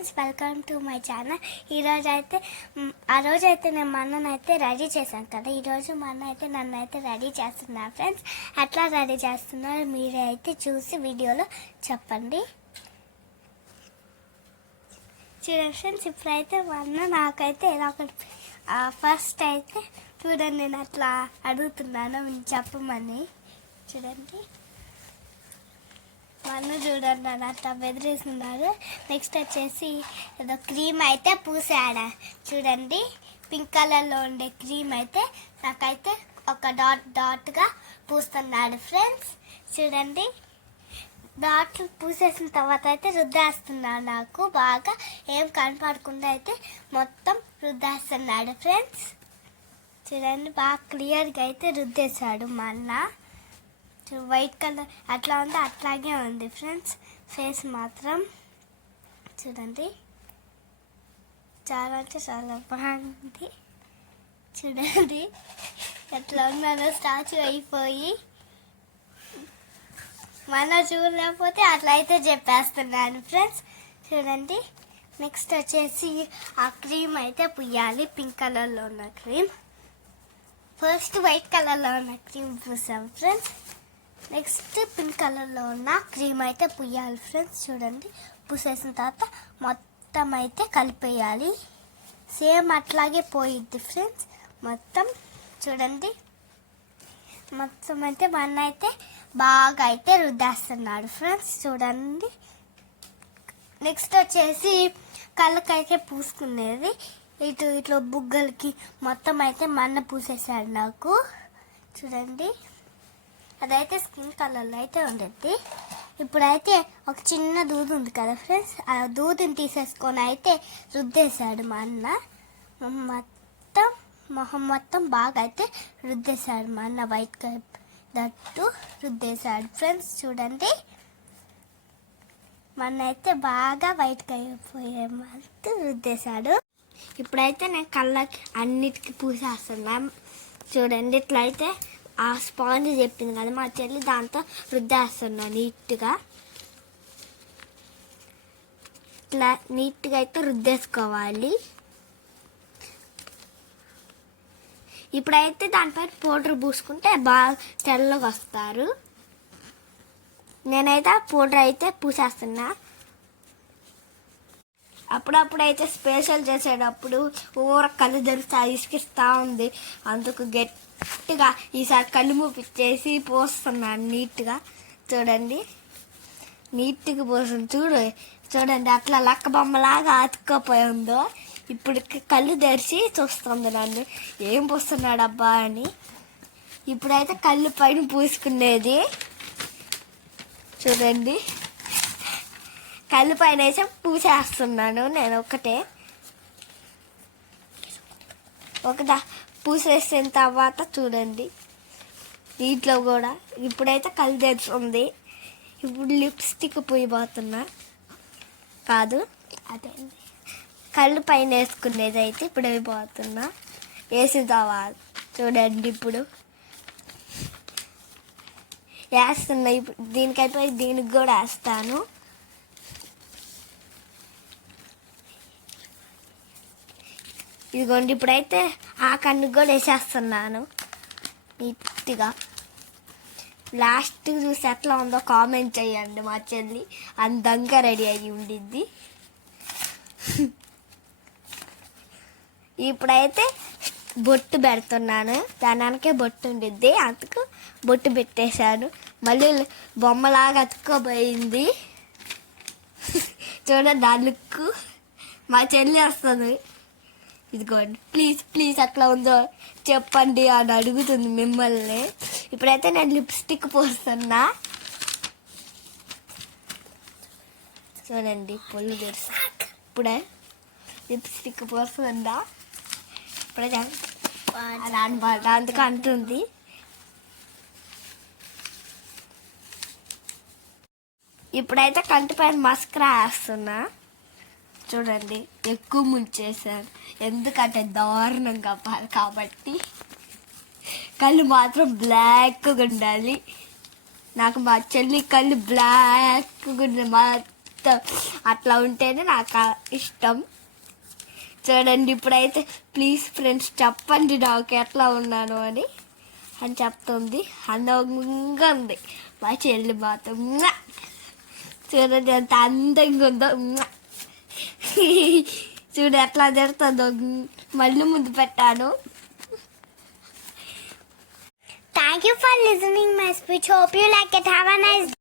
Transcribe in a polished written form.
Friends, welcome to my channel. ఆ రోజైతే నేను మా అన్ననైతే రెడీ చేశాను కదా. ఈరోజు మా అన్న అయితే నన్ను అయితే రెడీ చేస్తున్నారు ఫ్రెండ్స్. ఎట్లా రెడీ చేస్తున్నారు మీరే అయితే చూసి వీడియోలో చెప్పండి. చూడండి ఫ్రెండ్స్, ఇప్పుడైతే మా అన్న నాకైతే ఇలా ఒకటి ఫస్ట్ అయితే చూడండి, నేను అట్లా అడుగుతున్నాను చెప్పమని. చూడండి, మన్ను చూడండి అని అట్లా బెదిరిస్తున్నారు. నెక్స్ట్ వచ్చేసి ఏదో క్రీమ్ అయితే పూసాడు. చూడండి, పింక్ కలర్లో ఉండే క్రీమ్ అయితే నాకైతే ఒక డాట్గా పూస్తున్నాడు ఫ్రెండ్స్. చూడండి, డాట్లు పూసేసిన తర్వాత అయితే రుద్దేస్తున్నాడు. నాకు బాగా ఏం కనపడకుండా అయితే మొత్తం రుద్దేస్తున్నాడు ఫ్రెండ్స్. చూడండి, బాగా క్లియర్గా అయితే రుద్దేశాడు మా అన్న. వైట్ కలర్ అట్లా ఉంది, అట్లాగే ఉంది ఫ్రెండ్స్. ఫేస్ మాత్రం చూడండి, చాలా అంటే చాలా బాగుంది. చూడండి ఎట్లా ఉన్నానో స్టాచ్యూ అయిపోయి. మన చూడలేకపోతే అట్లా అయితే చెప్పేస్తున్నాను ఫ్రెండ్స్. చూడండి, నెక్స్ట్ వచ్చేసి ఆ క్రీమ్ అయితే పుయ్యాలి. పింక్ కలర్లో ఉన్న క్రీమ్. ఫస్ట్ వైట్ కలర్లో ఉన్న క్రీమ్ పూసాం ఫ్రెండ్స్. నెక్స్ట్ పింక్ కలర్లో ఉన్న క్రీమ్ అయితే పుయ్యాలి ఫ్రెండ్స్. చూడండి, పూసేసిన తర్వాత మొత్తం అయితే కలిపేయాలి. సేమ్ అట్లాగే పోయిద్ది ఫ్రెండ్స్ మొత్తం. చూడండి, మొత్తం అయితే మన అయితే బాగా అయితే రుద్దేస్తున్నాడు ఫ్రెండ్స్. చూడండి, నెక్స్ట్ వచ్చేసి కళ్ళకైతే పూసుకునేది. ఇట్లా బుగ్గలకి మొత్తం అయితే మన్న పూసేసాడు నాకు. చూడండి, అదైతే స్కిన్ కలర్లో అయితే ఉండద్ది. ఇప్పుడైతే ఒక చిన్న దూది ఉంది కదా ఫ్రెండ్స్, ఆ దూదిని తీసేసుకొని అయితే రుద్దేశాడు మా అన్న. మొహం మొత్తం బాగా అయితే రుద్దేశాడు మా అన్న. వైట్ దట్టు రుద్దేశాడు ఫ్రెండ్స్. చూడండి, మన అయితే బాగా వైట్గా అయిపోయే మాత్రం రుద్దేశాడు. ఇప్పుడైతే నేను కళ్ళకి అన్నిటికీ పూసేస్తున్నా. చూడండి, ఇట్లయితే ఆ స్పాంజ్ చెప్పింది కదా మా చెల్లి, దాంతో రుద్దేస్తున్నా నీట్గా. ఇట్లా నీట్గా అయితే రుద్దేసుకోవాలి. ఇప్పుడైతే దానిపైన పౌడర్ పూసుకుంటే బాగా తెల్లగా వస్తారు. నేనైతే పౌడర్ అయితే పూసేస్తున్నా. అప్పుడప్పుడైతే స్పెషల్ చేసేటప్పుడు ఊర కళ్ళు తెరిచి ఇసుకిస్తూ ఉంది. అందుకు గట్టిగా ఈసారి కళ్ళు మూపిచ్చేసి పోస్తున్నాను నీట్గా. చూడండి, నీట్గా పోస్తుంది. చూడండి అట్లా లక్క బొమ్మలాగా అతుక్కపోయి ఉందో. ఇప్పుడు కళ్ళు తెరిచి చూస్తుంది నన్ను, ఏం పోస్తున్నాడు అబ్బా అని. ఇప్పుడైతే కళ్ళు పైన పూసుకునేది. చూడండి, కళ్ళు పైన వేసి పూసేస్తున్నాను నేను ఒకదా పూసేసిన తర్వాత. చూడండి, దీంట్లో కూడా ఇప్పుడైతే కళ్ళు తెరుచుంది. ఇప్పుడు లిప్స్టిక్ పూయబోతున్నా. కాదు, అదే కళ్ళు పైన వేసుకునేది అయితే ఇప్పుడు అయిపోతున్నా. వేసిన తర్వాత చూడండి, ఇప్పుడు వేస్తున్నా. ఇప్పుడు దీనికైపోయి దీనికి కూడా వేస్తాను. ఇదిగోండి, ఇప్పుడైతే ఆ కన్నుకు కూడా వేసేస్తున్నాను నీట్గా. లాస్ట్ చూసి ఎట్లా ఉందో కామెంట్ చేయండి. మా చెల్లి అందంగా రెడీ అయ్యి ఉండిద్ది. ఇప్పుడైతే బొట్టు పెడుతున్నాను. దానికే బొట్టు ఉండిద్ది, అందుకు బొట్టు పెట్టేశాను. మళ్ళీ బొమ్మలాగా అతుక్కోపోయింది. చూడండి ఆ లుక్. మా చెల్లి వస్తుంది. ఇదిగోండి, ప్లీజ్ అట్లా ఉందో చెప్పండి అని అడుగుతుంది మిమ్మల్ని. ఇప్పుడైతే నేను లిప్స్టిక్ పోస్తున్నా. చూడండి, పొల్లు తెరుసు. ఇప్పుడే లిప్స్టిక్ పోస్తుందా. ఇప్పుడే అందుకు అంటుంది. ఇప్పుడైతే కంటి పైన మస్కరా వేస్తున్నా. చూడండి, ఎక్కువ ముంచేసాను, ఎందుకంటే దారుణంగా కాబట్టి. కళ్ళు మాత్రం బ్లాక్గా ఉండాలి. నాకు మా చెల్లి కళ్ళు బ్లాక్గా ఉండాలి, మొత్తం అట్లా ఉంటేనే నాకు ఇష్టం. చూడండి ఇప్పుడైతే ప్లీజ్ ఫ్రెండ్స్ చెప్పండి నాకు ఎట్లా ఉన్నాను అని చెప్తుంది. అందంగా ఉంది మా చెల్లి మాత్రం. చూడండి ఎంత అందంగా ఉందో. చూడు ఎట్లా జరుగుతుందో. మళ్ళీ ముందు పెట్టాను. Thank you for listening my speech. Hope you like it. Have a nice day.